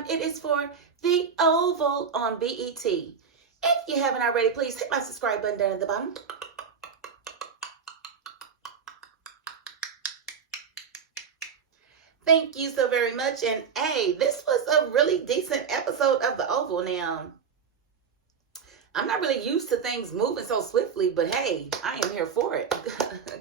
time it is for The Oval on BET. If you haven't already, please hit my subscribe button down at the bottom. Thank you so very much. And hey, this was a really decent episode of The Oval. Now, I'm not really used to things moving so swiftly, but hey, I am here for it.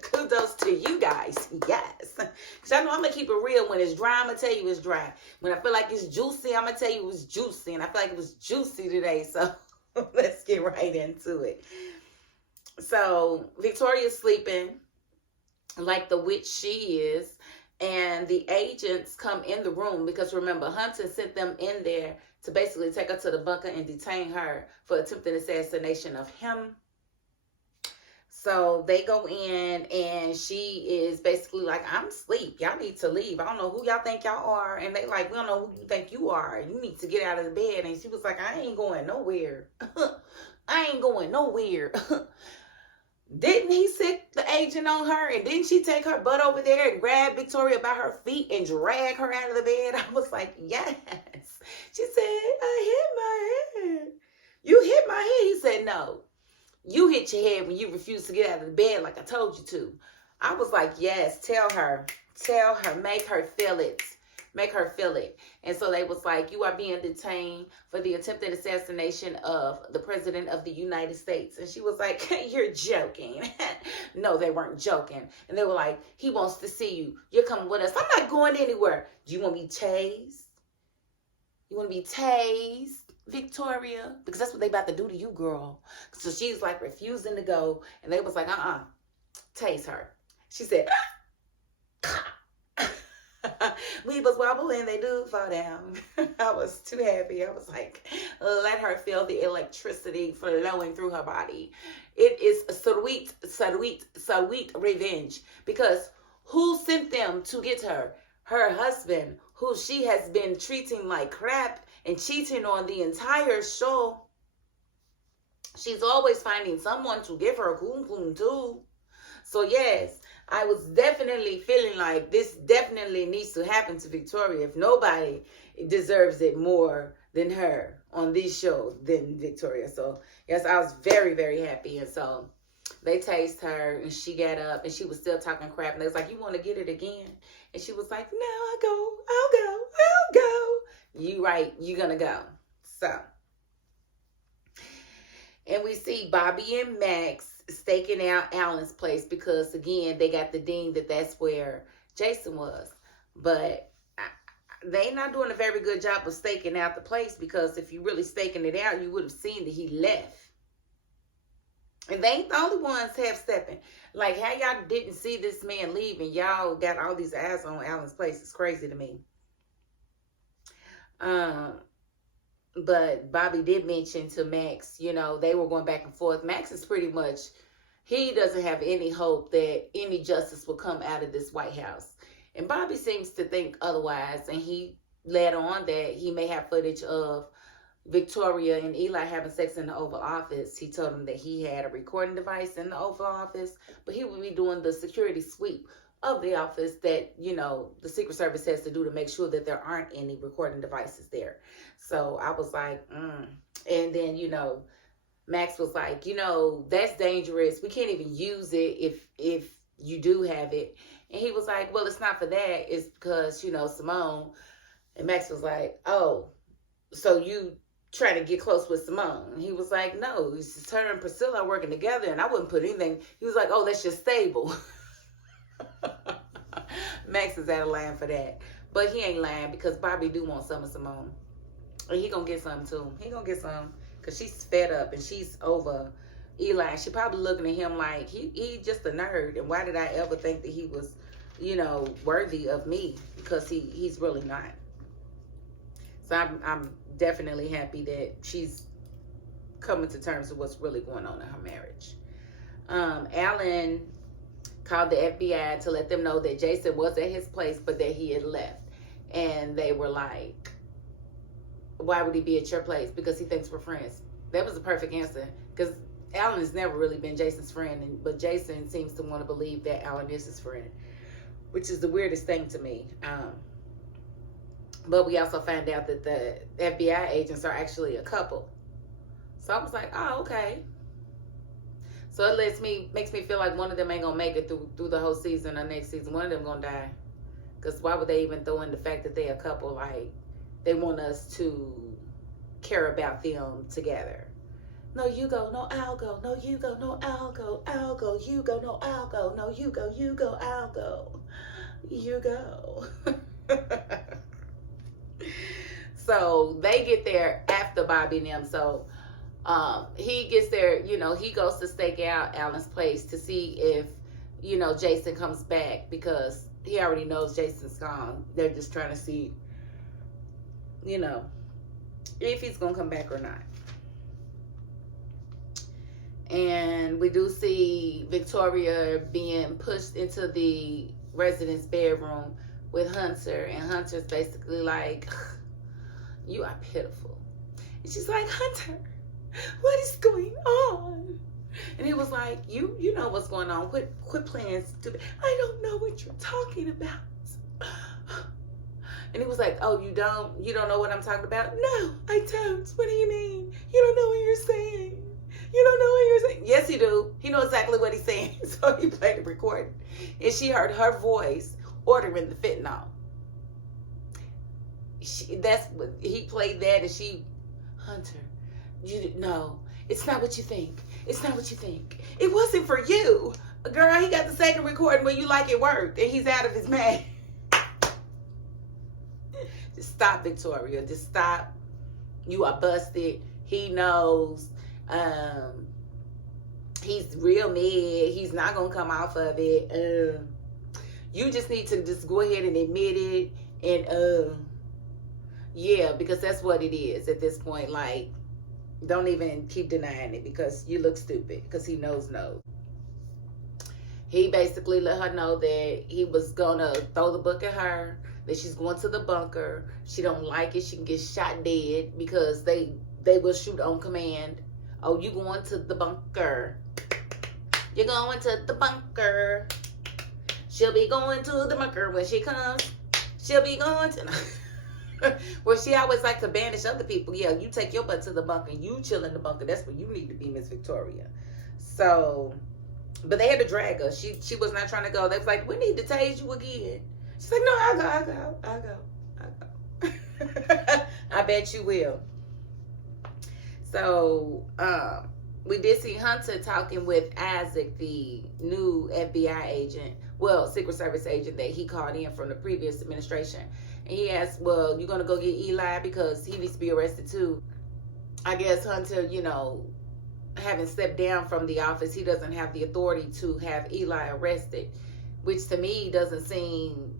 Kudos to you guys. Yes. Because I know I'm going to keep it real. When it's dry, I'm going to tell you it's dry. When I feel like it's juicy, I'm going to tell you it's juicy. And I feel like it was juicy today. So let's get right into it. So Victoria's sleeping like the witch she is. And the agents come in the room because remember, Hunter sent them in there to basically take her to the bunker and detain her for attempted assassination of him. So they go in and she is basically like, I'm asleep. Y'all need to leave. I don't know who y'all think y'all are. And they like, we don't know who you think you are. You need to get out of the bed. And she was like, I ain't going nowhere. I ain't going nowhere. Didn't he sit the agent on her? And didn't she take her butt over there and grab Victoria by her feet and drag her out of the bed? I was like, yes. She said, I hit my head. You hit my head? He said, no. You hit your head when you refused to get out of the bed like I told you to. I was like, yes, tell her, make her feel it. Make her feel it. And so they was like, you are being detained for the attempted assassination of the President of the United States. And she was like, you're joking. No, they weren't joking. And they were like, he wants to see you. You're coming with us. I'm not going anywhere. Do you want me tased? You want to be tased, Victoria? Because that's what they about to do to you, girl. So she's like refusing to go. And they was like, tase her. She said, weebles wobble and they do fall down. I was too happy. I was like, let her feel the electricity flowing through her body. It is sweet, sweet, sweet revenge. Because who sent them to get her? Her husband, who she has been treating like crap and cheating on the entire show. She's always finding someone to give her a coon to. So yes, I was definitely feeling like this definitely needs to happen to Victoria. If nobody deserves it more than her on these shows than Victoria. So yes, I was very, very happy. And so they tased her and she got up and she was still talking crap. And they was like, you want to get it again? And she was like, no, I'll go. You right, you're going to go. So, and we see Bobby and Max staking out Alan's place because, again, they got the ding that that's where Jason was. But they not doing a very good job of staking out the place because if you really staking it out, you would have seen that he left. And they ain't the only ones half-stepping. Like, how y'all didn't see this man leave and y'all got all these eyes on Alan's place is crazy to me. But Bobby did mention to Max, you know, they were going back and forth. Max is pretty much, he doesn't have any hope that any justice will come out of this White House. And Bobby seems to think otherwise. And he led on that he may have footage of Victoria and Eli having sex in the Oval Office. He told him that he had a recording device in the Oval Office, but he would be doing the security sweep of the office that, you know, the Secret Service has to do to make sure that there aren't any recording devices there. So I was like, And then, you know, Max was like, you know, that's dangerous. We can't even use it if you do have it. And he was like, well, it's not for that. It's because, you know, Simone. And Max was like, oh, so you trying to get close with Simone? And he was like, no, it's just her and Priscilla working together, and I wouldn't put anything. He was like, oh, that's just stable. Max is at a line for that. But he ain't lying because Bobby do want some of Simone. And he gonna get some too. He gonna get some because she's fed up and she's over Eli. She probably looking at him like he just a nerd. And why did I ever think that he was, you know, worthy of me? Because he's really not. So I'm definitely happy that she's coming to terms with what's really going on in her marriage. Alan called the FBI to let them know that Jason was at his place, but that he had left. And they were like, why would he be at your place? Because he thinks we're friends. That was the perfect answer. Because Alan has never really been Jason's friend, but Jason seems to want to believe that Alan is his friend, which is the weirdest thing to me. But we also find out that the FBI agents are actually a couple. So I was like, oh, okay. So it makes me feel like one of them ain't gonna make it through the whole season or next season. One of them gonna die. Because why would they even throw in the fact that they're a couple? Like, they want us to care about them together. No, you go. No, I'll go. No, you go. No, I'll go. I'll go. You go. No, I'll go. No, you go. You go. I'll go. You go. So they get there after Bobby and them. So he gets there, you know, he goes to stake out Alan's place to see if, you know, Jason comes back, because he already knows Jason's gone. They're just trying to see, you know, if he's going to come back or not. And we do see Victoria being pushed into the resident's bedroom with Hunter. And Hunter's basically like, you are pitiful. And she's like, Hunter, what is going on? And he was like, you know what's going on. Quit playing stupid. I don't know what you're talking about. And he was like, oh, you don't know what I'm talking about? No, I don't. What do you mean? You don't know what you're saying. You don't know what you're saying. Yes, he do. He knows exactly what he's saying. So he played the recording. And she heard her voice ordering the fentanyl. He played that, and she, Hunter, you didn't know. It's not what you think. It's not what you think. It wasn't for you. Girl, he got the second recording where you like it worked, and he's out of his mind. Just stop, Victoria. Just stop. You are busted. He knows. He's real mad. He's not going to come off of it. You just need to just go ahead and admit it. And, yeah, because that's what it is at this point. Like, don't even keep denying it, because you look stupid, because he knows. He basically let her know that he was going to throw the book at her, that she's going to the bunker. She don't like it. She can get shot dead, because they will shoot on command. Oh, you going to the bunker. You're going to the bunker. She'll be going to the bunker when she comes. She'll be going to... Well, she always like to banish other people. Yeah, you take your butt to the bunker. You chill in the bunker. That's where you need to be, Miss Victoria. So, but they had to drag her. She was not trying to go. They was like, we need to tase you again. She's like, no, I'll go. I bet you will. So, we did see Hunter talking with Isaac, the new FBI agent, well, Secret Service agent that he called in from the previous administration. And he asked, well, you're going to go get Eli because he needs to be arrested too. I guess Hunter, you know, having stepped down from the office, he doesn't have the authority to have Eli arrested, which to me doesn't seem...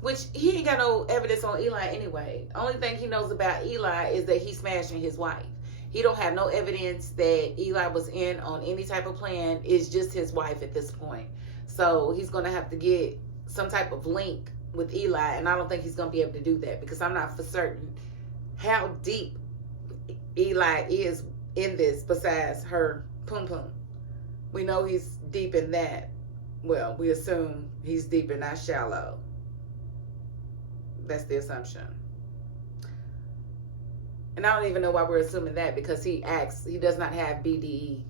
Which he ain't got no evidence on Eli anyway. Only thing he knows about Eli is that he's smashing his wife. He don't have no evidence that Eli was in on any type of plan. It's just his wife at this point. So he's going to have to get some type of link with Eli. And I don't think he's going to be able to do that, because I'm not for certain how deep Eli is in this besides her pum-pum. We know he's deep in that. Well, we assume he's deep and not shallow. That's the assumption. And I don't even know why we're assuming that, because he does not have BDE.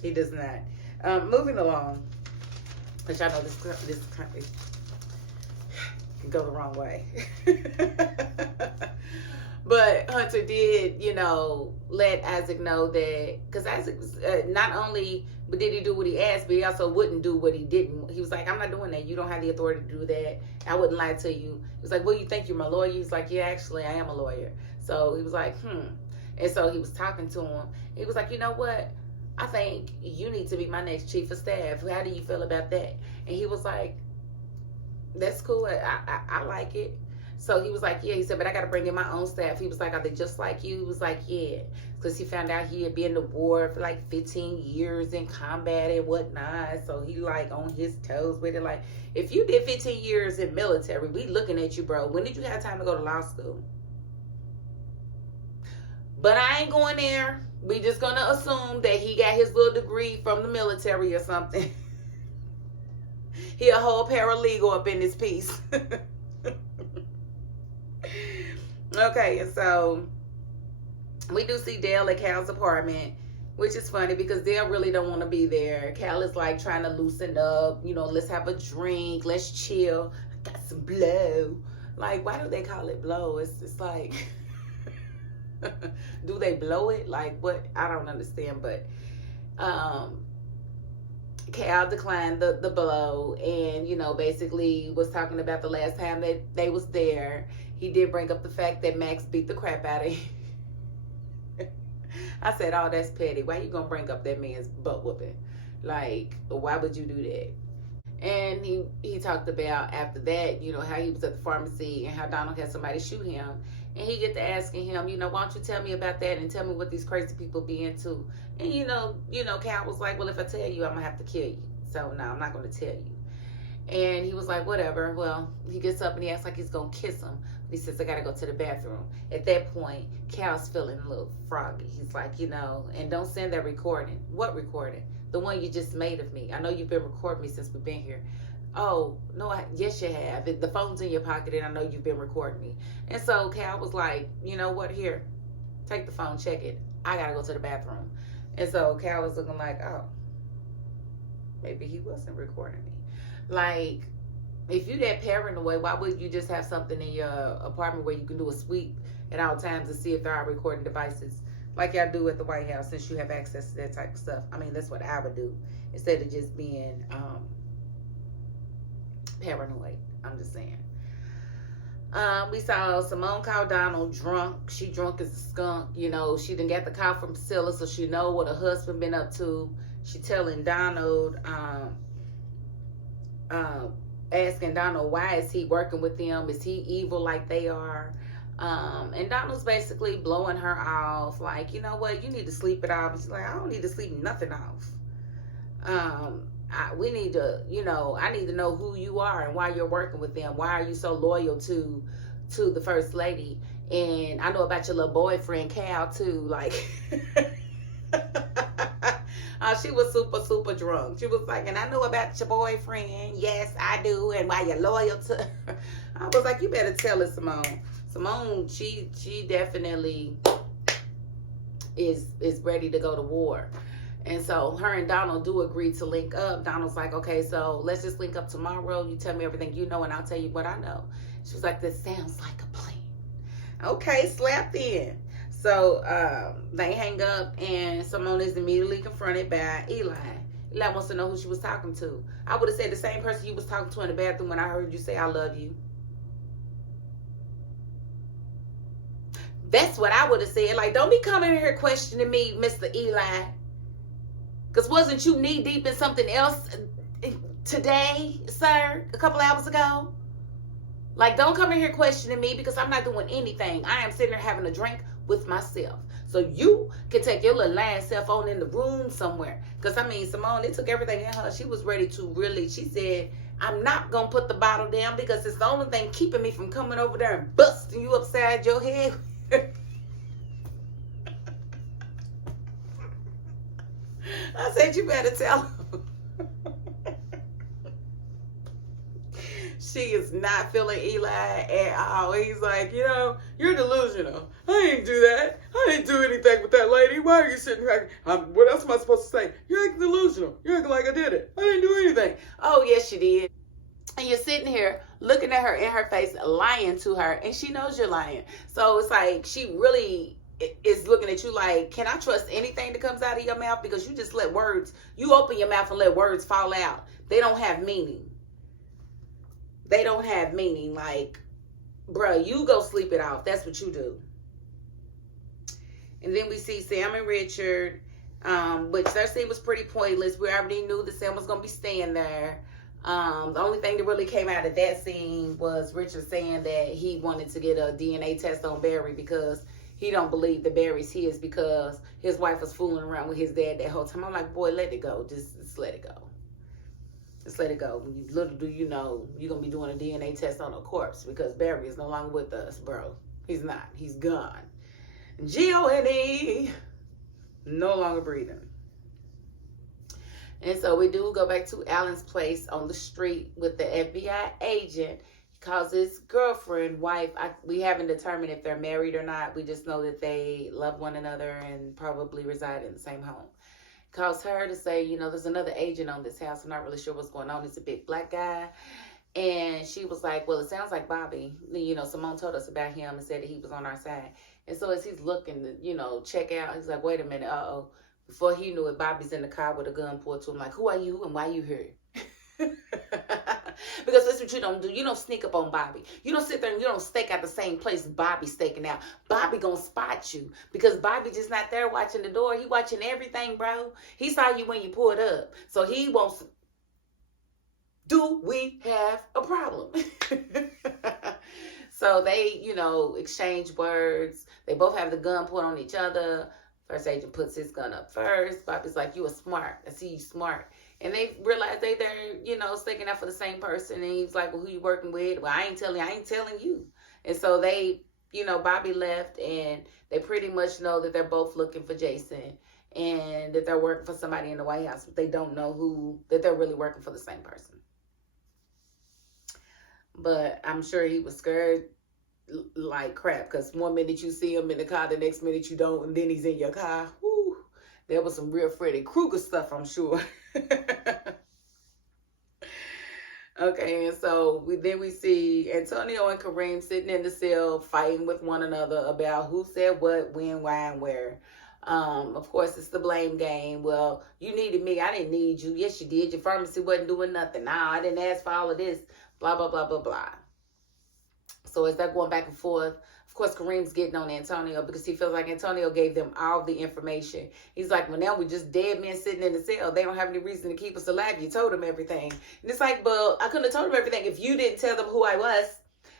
He does not. Moving along, which I know this country can go the wrong way. But Hunter did, you know, let Isaac know that, because Isaac was, not only did he do what he asked, but he also wouldn't do what he didn't. He was like, I'm not doing that. You don't have the authority to do that. I wouldn't lie to you. He was like, well, you think you're my lawyer? He was like, yeah, actually, I am a lawyer. So he was like, And so he was talking to him. He was like, you know what? I think you need to be my next chief of staff. How do you feel about that? And he was like, that's cool. I like it. So he was like, yeah. He said, but I got to bring in my own staff. He was like, are they just like you? He was like, yeah. Because he found out he had been in the war for like 15 years in combat and whatnot. So he like on his toes with it. Like, if you did 15 years in military, we looking at you, bro. When did you have time to go to law school? But I ain't going there. We just going to assume that he got his little degree from the military or something. He a whole paralegal up in this piece. Okay, and so we do see Dale at Cal's apartment, which is funny because Dale really don't want to be there. Cal is like trying to loosen up, you know, let's have a drink, let's chill. I got some blow. Like, why do they call it blow? It's like, do they blow it? Like, what? I don't understand, but um, Cal declined the blow, and you know, basically was talking about the last time that they was there. He did bring up the fact that Max beat the crap out of him. I said, oh, that's petty. Why you gonna bring up that man's butt whooping? Like, why would you do that? And he talked about after that, you know, how he was at the pharmacy and how Donald had somebody shoot him. And he get to asking him, you know, why don't you tell me about that and tell me what these crazy people be into? And Cal was like, well, if I tell you, I'm gonna have to kill you. So no, I'm not gonna tell you. And he was like, whatever. Well, he gets up and he acts like he's gonna kiss him. He says, I gotta go to the bathroom. At that point, Cal's feeling a little froggy. He's like, and don't send that recording. What recording? The one you just made of me. I know you've been recording me since we've been here. Oh, no, yes, you have. The phone's in your pocket, and I know you've been recording me. And so Cal was like, you know what? Here, take the phone, check it. I got to go to the bathroom. And so Cal was looking like, oh, maybe he wasn't recording me. Like, if you that paranoid, why would you just have something in your apartment where you can do a sweep at all times to see if there are recording devices like y'all do at the White House, since you have access to that type of stuff? I mean, that's what I would do instead of just being paranoid. I'm just saying. We saw Simone call Donald drunk. She drunk as a skunk. You know, she didn't get the call from Priscilla, so she know what her husband been up to. She telling Donald, asking Donald, why is he working with them? Is he evil like they are? And Donald's basically blowing her off, like, you know what, you need to sleep it off. And she's like, I don't need to sleep nothing off. We need to, I need to know who you are and why you're working with them. Why are you so loyal to the first lady? And I know about your little boyfriend, Cal, too. Like, she was super, super drunk. She was like, and I know about your boyfriend. Yes, I do. And why you're loyal to I was like, you better tell it, Simone. Simone, she definitely is ready to go to war. And so her and Donald do agree to link up. Donald's like, okay, so let's just link up tomorrow. You tell me everything you know, and I'll tell you what I know. She was like, this sounds like a plan. Okay, slapped in. So they hang up, and Simone is immediately confronted by Eli. Eli wants to know who she was talking to. I would have said the same person you was talking to in the bathroom when I heard you say, I love you. That's what I would have said. Like, don't be coming in here questioning me, Mr. Eli. Because wasn't you knee deep in something else today, sir, a couple hours ago? Like, don't come in here questioning me because I'm not doing anything. I am sitting here having a drink with myself. So you can take your little lying self on in the room somewhere. Because, I mean, Simone, it took everything in her. She was ready to really, she said, I'm not going to put the bottle down because it's the only thing keeping me from coming over there and busting you upside your head. I said, you better tell him. She is not feeling Eli at all. He's like, you're delusional. I didn't do that. I didn't do anything with that lady. Why are you sitting here acting? What else am I supposed to say? You're acting delusional. You're acting like I did it. I didn't do anything. Oh, yes, you did. And you're sitting here looking at her in her face, lying to her, and she knows you're lying. So it's like she really is looking at you like, can I trust anything that comes out of your mouth? Because you just you open your mouth and let words fall out. They don't have meaning. They don't have meaning. Like, bruh, you go sleep it off. That's what you do. And then we see Sam and Richard, which their scene was pretty pointless. We already knew that Sam was going to be staying there. The only thing that really came out of that scene was Richard saying that he wanted to get a DNA test on Barry because he don't believe that Barry's his because his wife was fooling around with his dad that whole time. I'm like, boy, let it go. Just let it go. Just let it go. Little do you know, you're going to be doing a DNA test on a corpse because Barry is no longer with us, bro. He's not. He's gone. G-O-N-E. No longer breathing. And so we do go back to Alan's place on the street with the FBI agent. Cause his girlfriend, wife, we haven't determined if they're married or not. We just know that they love one another and probably reside in the same home. Caused her to say, you know, there's another agent on this house. I'm not really sure what's going on. It's a big black guy. And she was like, well, it sounds like Bobby. You know, Simone told us about him and said that he was on our side. And so as he's looking to, you know, check out, he's like, wait a minute, uh-oh. Before he knew it, Bobby's in the car with a gun pulled to him, like, who are you and why you here? Because that's what you don't do. You don't sneak up on Bobby. You don't sit there and you don't stake out the same place Bobby's staking out. Bobby gonna spot you because Bobby just not there watching the door. He watching everything, bro. He saw you when you pulled up. So he wants. Do we have a problem? So they, you know, exchange words. They both have the gun pulled on each other. First agent puts his gun up first. Bobby's like, you are smart. I see you smart. And they realize they're, you know, sticking out for the same person. And he's like, well, who you working with? Well, I ain't telling you. And so they, you know, Bobby left and they pretty much know that they're both looking for Jason and that they're working for somebody in the White House. But they don't know that they're really working for the same person. But I'm sure he was scared like crap because one minute you see him in the car, the next minute you don't, and then he's in your car. Whew, there was some real Freddy Krueger stuff, I'm sure. Okay, and so we see Antonio and Kareem sitting in the cell fighting with one another about who said what, when, why, and where. Of course, it's the blame game. Well, you needed me. I didn't need you. Yes, you did. Your pharmacy wasn't doing nothing. Nah, I didn't ask for all of this. Blah, blah, blah, blah, blah. So as they're going back and forth, of course, Kareem's getting on Antonio because he feels like Antonio gave them all the information. He's like, well, now we're just dead men sitting in the cell. They don't have any reason to keep us alive. You told them everything. And it's like, well, I couldn't have told them everything if you didn't tell them who I was.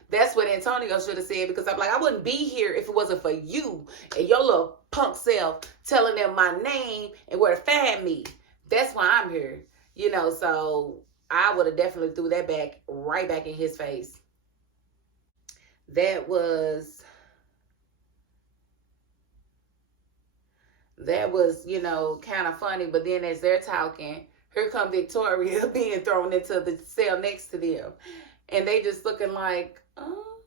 That's what Antonio should have said because I'm like, I wouldn't be here if it wasn't for you and your little punk self telling them my name and where to find me. That's why I'm here. You know, so I would have definitely threw that back right back in his face. That was, you know, kind of funny. But then as they're talking, here come Victoria being thrown into the cell next to them. And they just looking like, oh.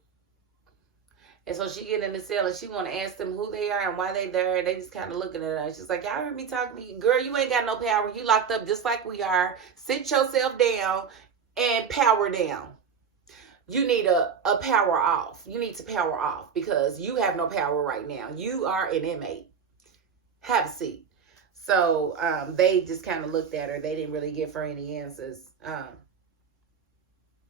And so she get in the cell and she want to ask them who they are and why they there. And they just kind of looking at her. She's like, y'all heard me talking to you. Girl, you ain't got no power. You locked up just like we are. Sit yourself down and power down. You need a power off. You need to power off because you have no power right now. You are an inmate. Have a seat. So they just kind of looked at her. They didn't really give her any answers. And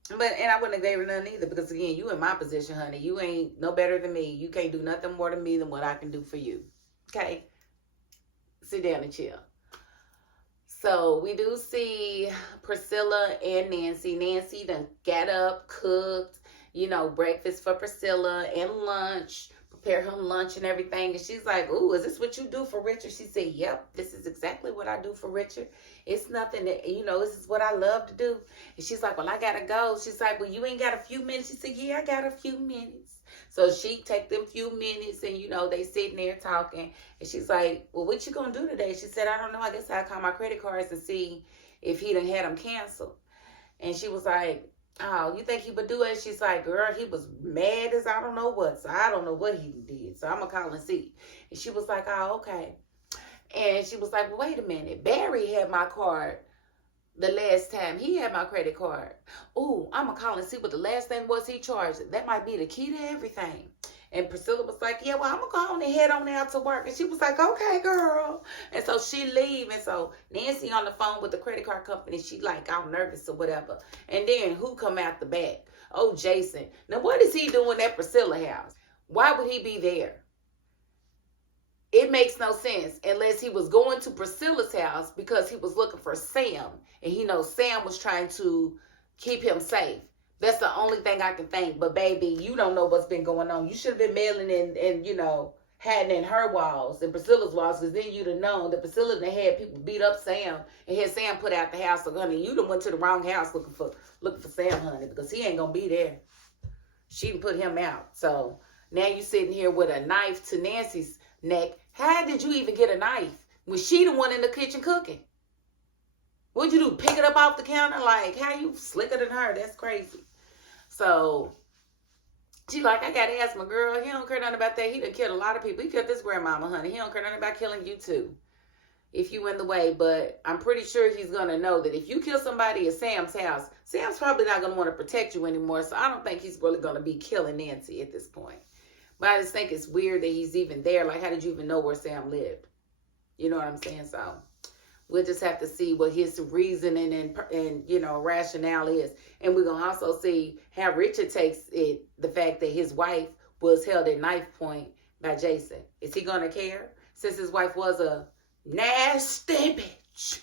I wouldn't have gave her none either because, again, you in my position, honey. You ain't no better than me. You can't do nothing more to me than what I can do for you. Okay? Sit down and chill. So we do see Priscilla and Nancy. Nancy done got up, cooked, you know, breakfast for Priscilla and lunch, prepare him lunch and everything. And she's like, ooh, is this what you do for Richard? She said, yep, this is exactly what I do for Richard. It's nothing that, you know, this is what I love to do. And she's like, well, I got to go. She's like, well, you ain't got a few minutes. She said, yeah, I got a few minutes. So she take them few minutes and, you know, they sitting there talking. And she's like, well, what you going to do today? She said, I don't know. I guess I'll call my credit cards to see if he done had them canceled. And she was like, oh, you think he would do it? She's like, girl, he was mad as I don't know what. So I don't know what he did. So I'm going to call and see. And she was like, oh, okay. And she was like, well, wait a minute. Barry had my card the last time. He had my credit card. Oh, I'm going to call and see what the last thing was he charged. That might be the key to everything. And Priscilla was like, yeah, well, I'm going to go on and head on out to work. And she was like, okay, girl. And so she leave. And so Nancy on the phone with the credit card company. She like all nervous or whatever. And then who come out the back? Oh, Jason. Now, what is he doing at Priscilla's house? Why would he be there? It makes no sense unless he was going to Priscilla's house because he was looking for Sam. And he knows Sam was trying to keep him safe. That's the only thing I can think. But, baby, you don't know what's been going on. You should have been mailing and, you know, hiding in her walls and Priscilla's walls because then you'd have known that Priscilla done had people beat up Sam and had Sam put out the house. So, honey, you done went to the wrong house looking for Sam, honey, because he ain't going to be there. She done put him out. So, now you sitting here with a knife to Nancy's neck. How did you even get a knife? Was she the one in the kitchen cooking? What'd you do? Pick it up off the counter? Like, how you slicker than her? That's crazy. So she like, I gotta ask my girl, he don't care nothing about that. He done killed a lot of people. He killed this grandmama, honey. He don't care nothing about killing you too, if you in the way. But I'm pretty sure he's gonna know that if you kill somebody at Sam's house, Sam's probably not gonna want to protect you anymore. So I don't think he's really gonna be killing Nancy at this point. But I just think it's weird that he's even there. Like, how did you even know where Sam lived? You know what I'm saying? So we'll just have to see what his reasoning and you know, rationale is. And we're going to also see how Richard takes it, the fact that his wife was held at knife point by Jason. Is he going to care? Since his wife was a nasty bitch.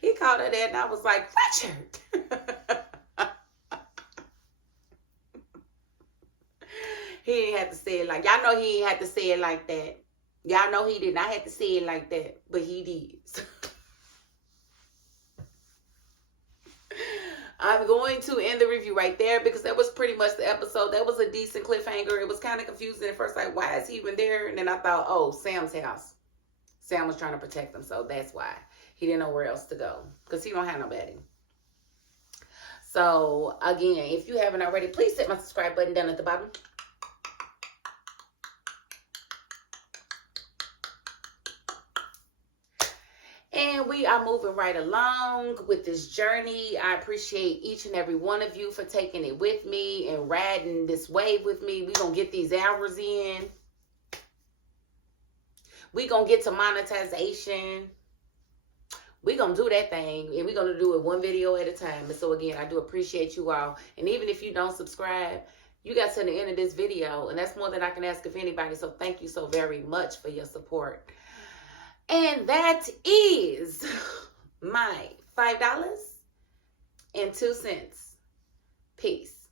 He called her that, and I was like, Richard. He didn't have to say it like, y'all know he didn't have to say it like that. Y'all know he did not have to say it like that, but he did. I'm going to end the review right there because that was pretty much the episode. That was a decent cliffhanger. It was kind of confusing at first, like, why is he even there? And then I thought, oh, Sam's house. Sam was trying to protect him, so that's why. He didn't know where else to go because he don't have nobody. So, again, if you haven't already, please hit my subscribe button down at the bottom. And we are moving right along with this journey. I appreciate each and every one of you for taking it with me and riding this wave with me. We're going to get these hours in. We're going to get to monetization. We're going to do that thing. And we're going to do it one video at a time. And so, again, I do appreciate you all. And even if you don't subscribe, you got to the end of this video. And that's more than I can ask of anybody. So thank you so very much for your support. And that is my $5.02. Peace.